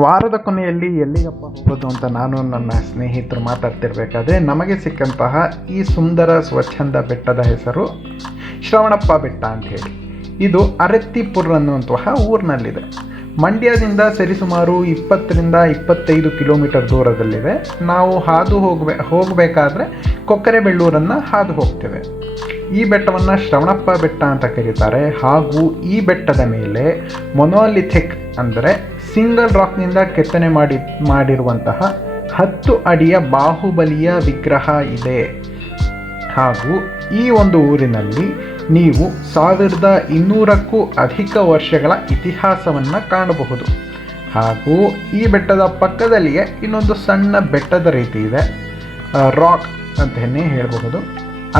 ವಾರದ ಕೊನೆಯಲ್ಲಿ ಎಲ್ಲಿಗಪ್ಪ ಹೋಗೋದು ಅಂತ ನಾನು ನನ್ನ ಸ್ನೇಹಿತರು ಮಾತಾಡ್ತಿರ್ಬೇಕಾದ್ರೆ ನಮಗೆ ಸಿಕ್ಕಂತಹ ಈ ಸುಂದರ ಸ್ವಚ್ಛಂದ ಬೆಟ್ಟದ ಹೆಸರು ಶ್ರವಣಪ್ಪ ಬೆಟ್ಟ ಅಂತ ಹೇಳಿ. ಇದು ಅರತ್ತಿಪುರ ಅನ್ನುವಂತಹ ಊರಿನಲ್ಲಿದೆ. ಮಂಡ್ಯದಿಂದ ಸರಿಸುಮಾರು 20-25 ಕಿಲೋಮೀಟರ್ ದೂರದಲ್ಲಿದೆ. ನಾವು ಹಾದು ಹೋಗಬೇಕಾದ್ರೆ ಕೊಕ್ಕರೆಬೆಳ್ಳೂರನ್ನು ಹಾದು ಹೋಗ್ತೇವೆ. ಈ ಬೆಟ್ಟವನ್ನು ಶ್ರವಣಪ್ಪ ಬೆಟ್ಟ ಅಂತ ಕರೀತಾರೆ. ಹಾಗೂ ಈ ಬೆಟ್ಟದ ಮೇಲೆ ಮೊನೋಲಿಥಿಕ್ ಅಂದರೆ ಸಿಂಗಲ್ ರಾಕ್ನಿಂದ ಕೆತ್ತನೆ ಮಾಡಿರುವಂತಹ 10 ಅಡಿಯ ಬಾಹುಬಲಿಯ ವಿಗ್ರಹ ಇದೆ. ಹಾಗೂ ಈ ಒಂದು ಊರಿನಲ್ಲಿ ನೀವು 1200ಕ್ಕೂ ಅಧಿಕ ವರ್ಷಗಳ ಇತಿಹಾಸವನ್ನು ಕಾಣಬಹುದು. ಹಾಗೂ ಈ ಬೆಟ್ಟದ ಪಕ್ಕದಲ್ಲಿಯೇ ಇನ್ನೊಂದು ಸಣ್ಣ ಬೆಟ್ಟದ ರೀತಿ ಇದೆ, ರಾಕ್ ಅಂತಲೇ ಹೇಳಬಹುದು.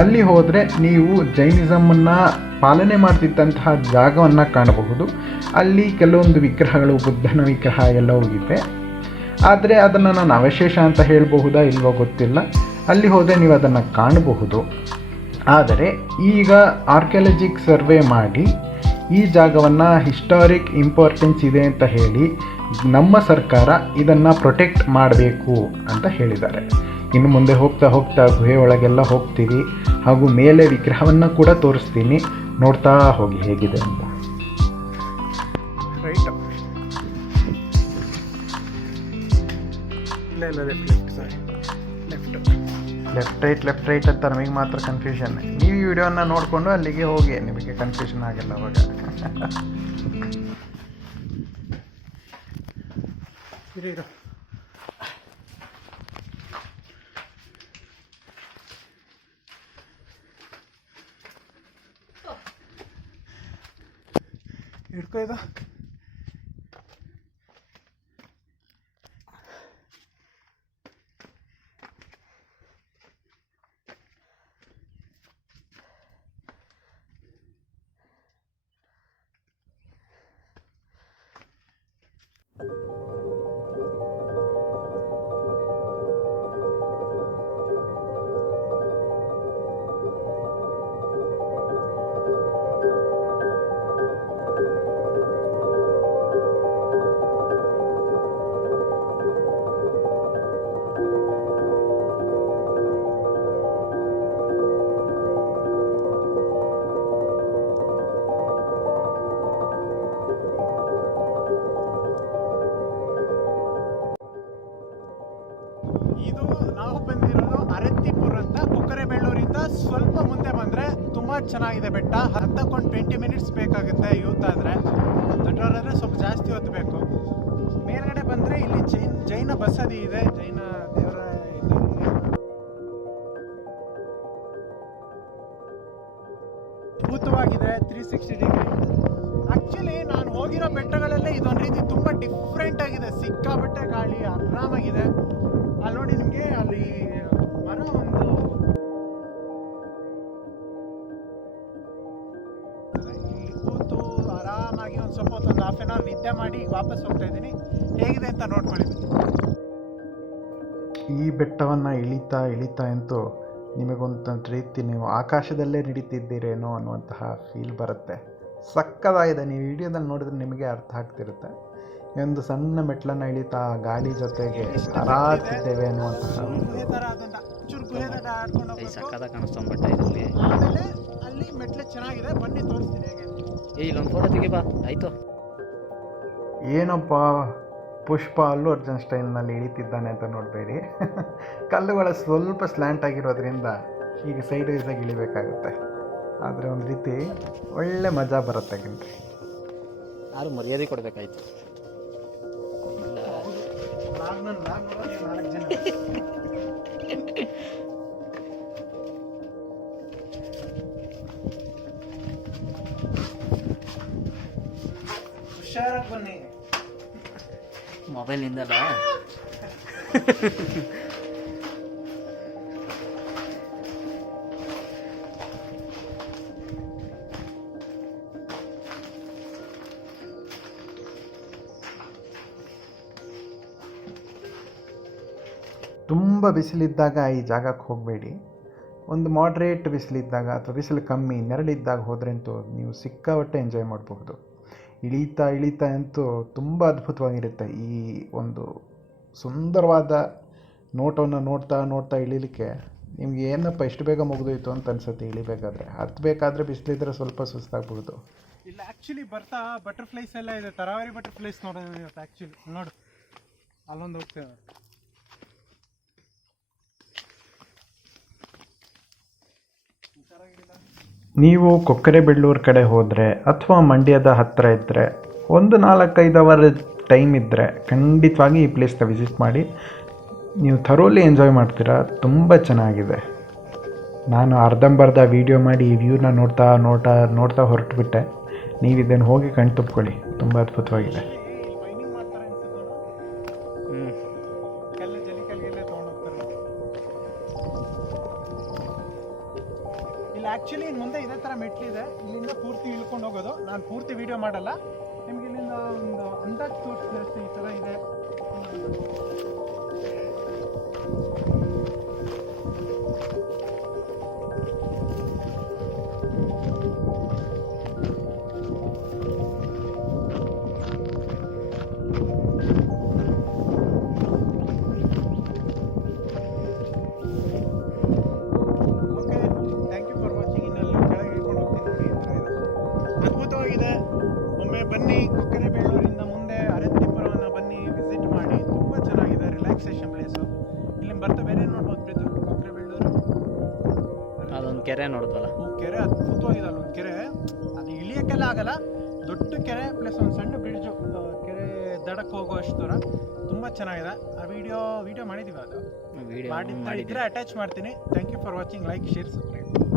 ಅಲ್ಲಿ ಹೋದರೆ ನೀವು ಜೈನಿಸಮನ್ನು ಪಾಲನೆ ಮಾಡ್ತಿದ್ದಂತಹ ಜಾಗವನ್ನು ಕಾಣಬಹುದು. ಅಲ್ಲಿ ಕೆಲವೊಂದು ವಿಗ್ರಹಗಳು, ಬುದ್ಧನ ವಿಗ್ರಹ ಎಲ್ಲವೂ ಇದೆ. ಆದರೆ ಅದನ್ನು ನಾನು ಅವಶೇಷ ಅಂತ ಹೇಳಬಹುದಾ ಇಲ್ವೋ ಗೊತ್ತಿಲ್ಲ. ಅಲ್ಲಿ ಹೋದರೆ ನೀವು ಅದನ್ನು ಕಾಣಬಹುದು. ಆದರೆ ಈಗ ಆರ್ಕಿಯಾಲಜಿಕ್ ಸರ್ವೆ ಮಾಡಿ ಈ ಜಾಗವನ್ನು ಹಿಸ್ಟಾರಿಕ್ ಇಂಪಾರ್ಟೆನ್ಸ್ ಇದೆ ಅಂತ ಹೇಳಿ ನಮ್ಮ ಸರ್ಕಾರ ಇದನ್ನು ಪ್ರೊಟೆಕ್ಟ್ ಮಾಡಬೇಕು ಅಂತ ಹೇಳಿದ್ದಾರೆ. ಇನ್ನು ಮುಂದೆ ಹೋಗ್ತಾ ಹೋಗ್ತಾ ಗುಹೆ ಒಳಗೆಲ್ಲ ಹೋಗ್ತೀವಿ. ಹಾಗೂ ಮೇಲೆ ವಿಗ್ರಹವನ್ನು ಕೂಡ ತೋರಿಸ್ತೀನಿ, ನೋಡ್ತಾ ಹೋಗಿ ಹೇಗಿದೆ ಅಂತ. ರೈಟ್ ಇಲ್ಲ ಇಲ್ಲ ಲೆಫ್ಟ್ ರೈಟ್ ಅಂತ ನಮಗೆ ಮಾತ್ರ ಕನ್ಫ್ಯೂಷನ್. ನೀವು ಈ ವಿಡಿಯೋನ ನೋಡಿಕೊಂಡು ಅಲ್ಲಿಗೆ ಹೋಗಿ, ನಿಮಗೆ ಕನ್ಫ್ಯೂಷನ್ ಆಗಲ್ಲ ಅವಾಗ. ಹಿಡ್ಕೊ ಇದು. ಇದು ನಾವು ಬಂದಿರೋದು ಅರತ್ತಿಪುರ ಅಂತ. ಕೊಕ್ಕರೆಬೆಳ್ಳೂರಿಂದ ಸ್ವಲ್ಪ ಮುಂದೆ ಬಂದರೆ ತುಂಬ ಚೆನ್ನಾಗಿದೆ ಬೆಟ್ಟ. ಹತ್ತಕ್ಕೊಂದು 20 ಮಿನಿಟ್ಸ್ ಬೇಕಾಗುತ್ತೆ ಯೂತ್ ಆದರೆ. ದೊಡ್ಡವರಾದರೆ ಸ್ವಲ್ಪ ಜಾಸ್ತಿ ಹೊತ್ತು ಬೇಕು. ಮೇಲ್ಗಡೆ ಬಂದರೆ ಇಲ್ಲಿ ಜೈನ ಬಸದಿ ಇದೆ, ಜೈನ ದೇವರ ಇದೆ. ಅದ್ಭುತವಾಗಿದೆ, 360 ಡಿಗ್ರಿ. ಆ್ಯಕ್ಚುಲಿ ನಾನು ಹೋಗಿರೋ ಬೆಟ್ಟಗಳಲ್ಲೇ ಇದೊಂದು ರೀತಿ ತುಂಬ ಡಿಫ್ರೆಂಟ್ ಆಗಿದೆ. ಸಿಕ್ಕಾಬಟ್ಟೆ ಗಾಳಿ, ಆರಾಮಾಗಿದೆ. ಅಲ್ಲಿ ನೋಡಿ ನಿಮಗೆ ಅಲ್ಲಿ ಮರ ಒಂದು ಇಲ್ಲಿ ಕೂತು ಆರಾಮಾಗಿ ಒಂದು ಸ್ವಲ್ಪ ಹೊತ್ತು, ಒಂದು 1/2 hour ನಿದ್ದೆ ಮಾಡಿ ವಾಪಸ್ ಹೋಗ್ತಾ ಇದ್ದೀನಿ. ಹೇಗಿದೆ ಅಂತ ನೋಡ್ಕೊಂಡಿದ್ದೀನಿ. ಈ ಬೆಟ್ಟವನ್ನು ಇಳಿತಾ ಅಂತೂ ನಿಮಗೊಂದು ರೀತಿ ನೀವು ಆಕಾಶದಲ್ಲೇ ನಡೀತಿದ್ದೀರೇನೋ ಅನ್ನುವಂತಹ ಫೀಲ್ ಬರುತ್ತೆ. ಸಕ್ಕತ್ತಾಗಿದೆ. ನೀವು ವಿಡಿಯೋದಲ್ಲಿ ನೋಡಿದ್ರೆ ನಿಮಗೆ ಅರ್ಥ ಆಗ್ತಿರುತ್ತೆ. ಒಂದು ಸಣ್ಣ ಮೆಟ್ಲನ್ನು ಇಳಿತಾ ಗಾಳಿ ಜೊತೆಗೆ ಹಾರಾಡ್ತಿದ್ದೇವೆ ಅನ್ನುವಂತಹ ಆಮೇಲೆ ಅಲ್ಲಿ ಮೆಟ್ಲು ಚೆನ್ನಾಗಿದೆ. ಬನ್ನಿ ತೋರಿಸ್ತೀನಿ ಹೇಗೆ. ಇಲ್ಲೊಂದು ಫೋಟೋ ತೆಗಿಬಾ ಆಯಿತು. ಏನಪ್ಪ ಪುಷ್ಪ ಅಲ್ಲು ಅರ್ಜುನ್ ಸ್ಟೈಲ್ನಲ್ಲಿ ಇಳಿತಿದ್ದಾನೆ ಅಂತ ನೋಡಬೇಡಿ. ಕಲ್ಲುಗಳು ಸ್ವಲ್ಪ ಸ್ಲ್ಯಾಂಟ್ ಆಗಿರೋದ್ರಿಂದ ಈಗ ಸೈಡ್ ವೈಸಾಗಿ ಇಳಿಬೇಕಾಗುತ್ತೆ. ಆದರೆ ಒಂದು ರೀತಿ ಒಳ್ಳೆ ಮಜಾ ಬರುತ್ತೆ ಕಣ್ರಿ. ಯಾರು ಮರ್ಯಾದೆ ಕೊಡಬೇಕಾಯ್ತು. ಹುಷಾರಾಗಿ ಬನ್ನಿ. ಮೊಬೈಲಿಂದಲ್ಲ ತುಂಬ ಬಿಸಿಲಿದ್ದಾಗ ಈ ಜಾಗಕ್ಕೆ ಹೋಗಬೇಡಿ. ಒಂದು ಮಾಡ್ರೇಟ್ ಬಿಸಿಲಿದ್ದಾಗ ಅಥವಾ ಬಿಸಿಲು ಕಮ್ಮಿ, ನೆರಳಿದ್ದಾಗ ಹೋದ್ರಂತೂ ನೀವು ಸಿಕ್ಕಾಪಟ್ಟೆ ಎಂಜಾಯ್ ಮಾಡಬಹುದು. ಇಳೀತಾ ಇಳೀತಾ ಅಂತೂ ತುಂಬ ಅದ್ಭುತವಾಗಿರುತ್ತೆ. ಈ ಒಂದು ಸುಂದರವಾದ ನೋಟವನ್ನು ನೋಡ್ತಾ ನೋಡ್ತಾ ಇಳಿಲಿಕ್ಕೆ ನಿಮ್ಗೆ ಏನಪ್ಪ ಇಷ್ಟು ಬೇಗ ಮುಗಿದೋಯ್ತು ಅಂತ ಅನ್ಸುತ್ತೆ. ಇಳಿಬೇಕಾದ್ರೆ ಹತ್ತಬೇಕಾದ್ರೆ ಬಿಸಿಲಿದ್ರೆ ಸ್ವಲ್ಪ ಸುಸ್ತಾಗ್ಬೋದು. ಇಲ್ಲ ಆ್ಯಕ್ಚುಲಿ ಬರ್ತಾ ಬಟರ್ಫ್ಲೈಸ್ ಎಲ್ಲ ಇದೆ, ತರಾವರಿ ಬಟರ್ಫ್ಲೈಸ್ ನೋಡೋದು ಆ್ಯಕ್ಚುಲಿ. ನೋಡು ಅಲ್ಲೊಂದು ಹೋಗ್ತೇವೆ. ನೀವು ಕೊಕ್ಕರೆಬೆಳ್ಳೂರು ಕಡೆ ಹೋದರೆ ಅಥವಾ ಮಂಡ್ಯದ ಹತ್ತಿರ ಇದ್ದರೆ ಒಂದು 4-5 ಅವರ್ ಟೈಮ್ ಇದ್ದರೆ ಖಂಡಿತವಾಗಿ ಈ ಪ್ಲೇಸ್ನ ವಿಸಿಟ್ ಮಾಡಿ. ನೀವು ಥರೋಲಿ ಎಂಜಾಯ್ ಮಾಡ್ತೀರಾ. ತುಂಬ ಚೆನ್ನಾಗಿದೆ. ನಾನು ಅರ್ಧಂಬರ್ಧ ವೀಡಿಯೋ ಮಾಡಿ ಈ ವ್ಯೂನ ನೋಡ್ತಾ ನೋಡ್ತಾ ನೋಡ್ತಾ ಹೊರಟುಬಿಟ್ಟೆ. ನೀವು ಇದನ್ನು ಹೋಗಿ ಕಣ್ ತುಂಬ್ಕೊಳ್ಳಿ, ತುಂಬ ಅದ್ಭುತವಾಗಿದೆ. ಮೈನಿಂಗ್ ಮಾಡ್ತಾರೆ ಅನ್ಸುತ್ತೆ. ಕಲ್ಲು ಜಲ್ಲಿ ಕಲ್ಲಿಗೆಲ್ಲ ತೊಗೊಂಡೋಗ್ತಾರೆ. ಇಲ್ಲ ಆ್ಯಕ್ಚುಲಿ ಇನ್ನು ಮುಂದೆ ಇದೇ ಥರ ಮೆಟ್ಲಿದೆ. ಇಲ್ಲಿಂದ ಪೂರ್ತಿ ಇಳ್ಕೊಂಡು ಹೋಗೋದು. ನಾನು ಪೂರ್ತಿ ವೀಡಿಯೋ ಮಾಡಲ್ಲ, ನಿಮ್ಗೆ ಇಲ್ಲಿಂದ ಒಂದು ಅಂದಾಜು ತೋರಿಸ್ತೀನಿ ಅಷ್ಟೇ. ಈ ಥರ ಇದೆ. Okay, thank you for watching. ಇನ್ನೆಲ್ಲ ಕೆಳಗೆ ಇಳ್ಕೊಂಡು ಹೋಗ್ತೀನಿ. ಈ ಥರ ಇದೆ, ಅದ್ಭುತವಾಗಿದೆ. ಒಮ್ಮೆ ಬನ್ನಿ, ಕೊಕ್ಕರೆಬೆಳ್ಳೂರಿಂದ ಮುಂದೆ ಅರತ್ತಿಪುರವನ್ನು ಬನ್ನಿ, ವಿಸಿಟ್ ಮಾಡಿ. ತುಂಬ ಚೆನ್ನಾಗಿದೆ, ರಿಲ್ಯಾಕ್ಸೇಷನ್ ಪ್ಲೇಸು. ಇಲ್ಲಿ ಬರ್ತಾ ಬೇರೆ ನೋಡ್ಬೋದು ಪ್ರೀತು. ಕೊಕ್ಕರೆಬೆಳ್ಳೂರು ಅದೊಂದು ಕೆರೆ ನೋಡಿದ್ವಲ್ಲ, ಕೆರೆ ಅದ್ಭುತವಾಗಿದೆ. ಅಲ್ಲೊಂದು ಕೆರೆ, ಅದು ಇಳಿಯೋಕ್ಕೆಲ್ಲ ಆಗಲ್ಲ, ದೊಡ್ಡ ಕೆರೆ ಪ್ಲಸ್ ಒಂದು ಸಣ್ಣ ಬ್ರಿಡ್ಜು, ಕೆರೆ ದಡಕ್ಕೆ ಹೋಗುವಷ್ಟು ದೂರ. ತುಂಬ ಚೆನ್ನಾಗಿದೆ. ಆ ವಿಡಿಯೋ ಮಾಡಿದ್ದೀವಿ. ಅದು ವಿಡಿಯೋ ಮಾಡಿದ್ರೆ ಅಟ್ಯಾಚ್ ಮಾಡ್ತೀನಿ. Thank you for watching. Like, share, subscribe.